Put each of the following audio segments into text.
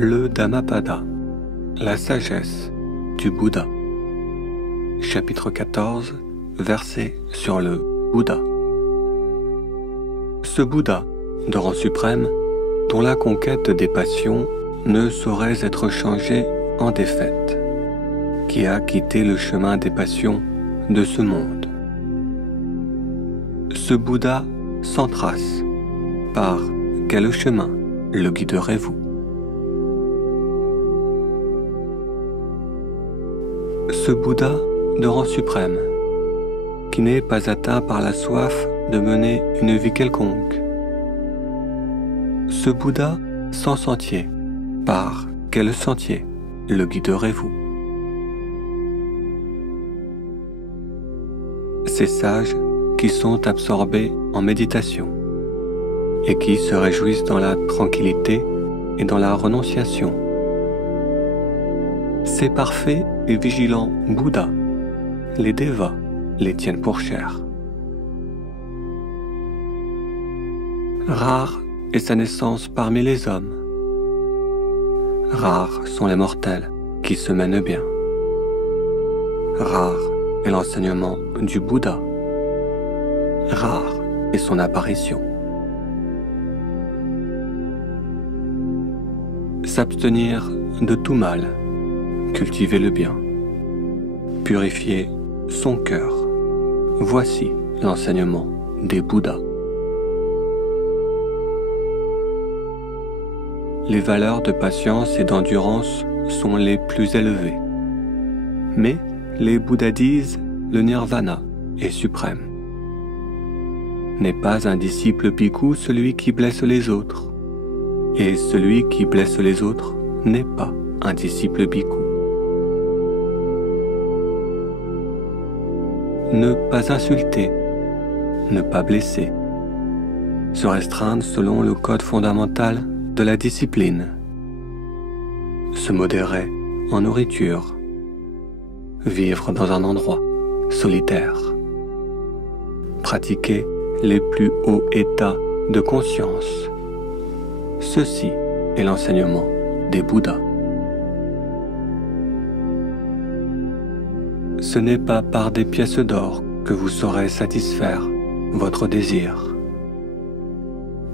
Le Dhammapada, la sagesse du Bouddha. Chapitre 14, verset sur le Bouddha. Ce Bouddha, de rang suprême, dont la conquête des passions ne saurait être changée en défaite, qui a quitté le chemin des passions de ce monde. Ce Bouddha sans trace, par quel chemin le guiderez-vous? Ce Bouddha de rang suprême, qui n'est pas atteint par la soif de mener une vie quelconque. Ce Bouddha sans sentier, par quel sentier le guiderez-vous? Ces sages qui sont absorbés en méditation et qui se réjouissent dans la tranquillité et dans la renonciation. Ces parfaits et vigilants Bouddhas, les Devas, les tiennent pour chers. Rare est sa naissance parmi les hommes. Rares sont les mortels qui se mènent bien. Rare est l'enseignement du Bouddha. Rare est son apparition. S'abstenir de tout mal, cultiver le bien, purifier son cœur. Voici l'enseignement des Bouddhas. Les valeurs de patience et d'endurance sont les plus élevées. Mais les Bouddhas disent le nirvana est suprême. N'est pas un disciple bhikkhu celui qui blesse les autres, et celui qui blesse les autres n'est pas un disciple bhikkhu. Ne pas insulter, ne pas blesser, se restreindre selon le code fondamental de la discipline, se modérer en nourriture, vivre dans un endroit solitaire, pratiquer les plus hauts états de conscience. Ceci est l'enseignement des Bouddhas. Ce n'est pas par des pièces d'or que vous saurez satisfaire votre désir.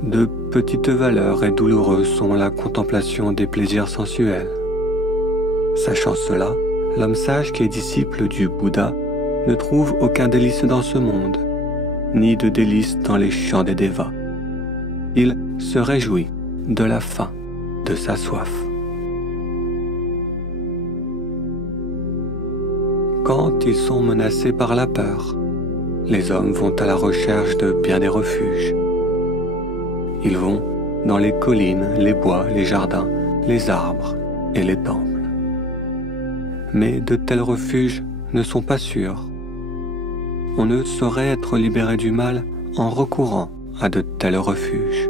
De petites valeurs et douloureuses sont la contemplation des plaisirs sensuels. Sachant cela, l'homme sage qui est disciple du Bouddha ne trouve aucun délice dans ce monde, ni de délice dans les champs des Devas. Il se réjouit de la fin de sa soif. Quand ils sont menacés par la peur, les hommes vont à la recherche de bien des refuges. Ils vont dans les collines, les bois, les jardins, les arbres et les temples. Mais de tels refuges ne sont pas sûrs. On ne saurait être libéré du mal en recourant à de tels refuges.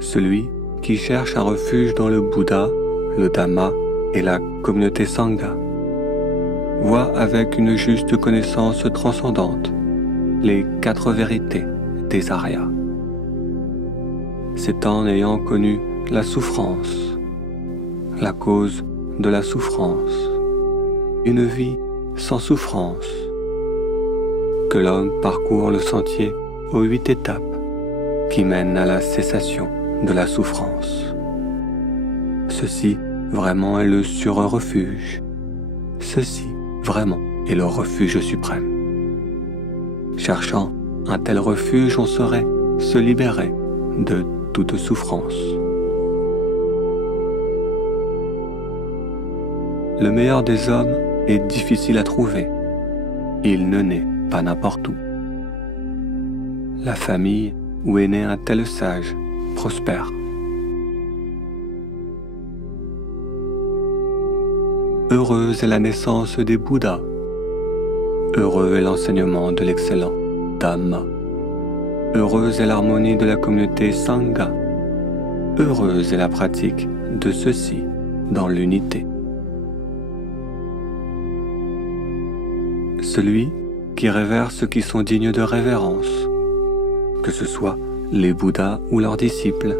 Celui qui cherche un refuge dans le Bouddha, le Dhamma et la communauté Sangha voit avec une juste connaissance transcendante les 4 vérités des Aryas. C'est en ayant connu la souffrance, la cause de la souffrance, une vie sans souffrance, que l'homme parcourt le sentier aux 8 étapes qui mènent à la cessation de la souffrance. Ceci vraiment est le sur-refuge. Ceci vraiment est le refuge suprême. Cherchant un tel refuge, on saurait se libérer de toute souffrance. Le meilleur des hommes est difficile à trouver. Il ne naît pas n'importe où. La famille où est né un tel sage prospère. Heureuse est la naissance des Bouddhas. Heureux est l'enseignement de l'excellent Dhamma. Heureuse est l'harmonie de la communauté Sangha. Heureuse est la pratique de ceux-ci dans l'unité. Celui qui révère ceux qui sont dignes de révérence, que ce soit les Bouddhas ou leurs disciples.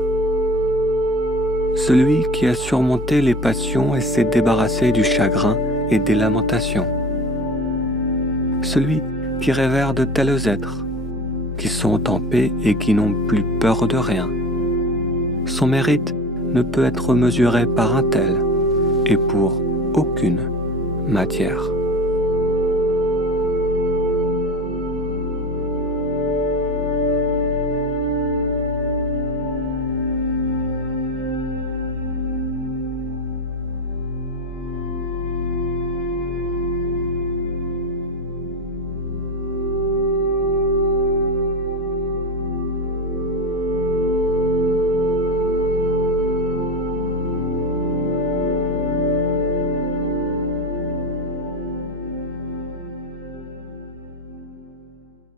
celui qui a surmonté les passions et s'est débarrassé du chagrin et des lamentations, celui qui révère de tels êtres, qui sont en paix et qui n'ont plus peur de rien. Son mérite ne peut être mesuré par un tel, et pour aucune matière.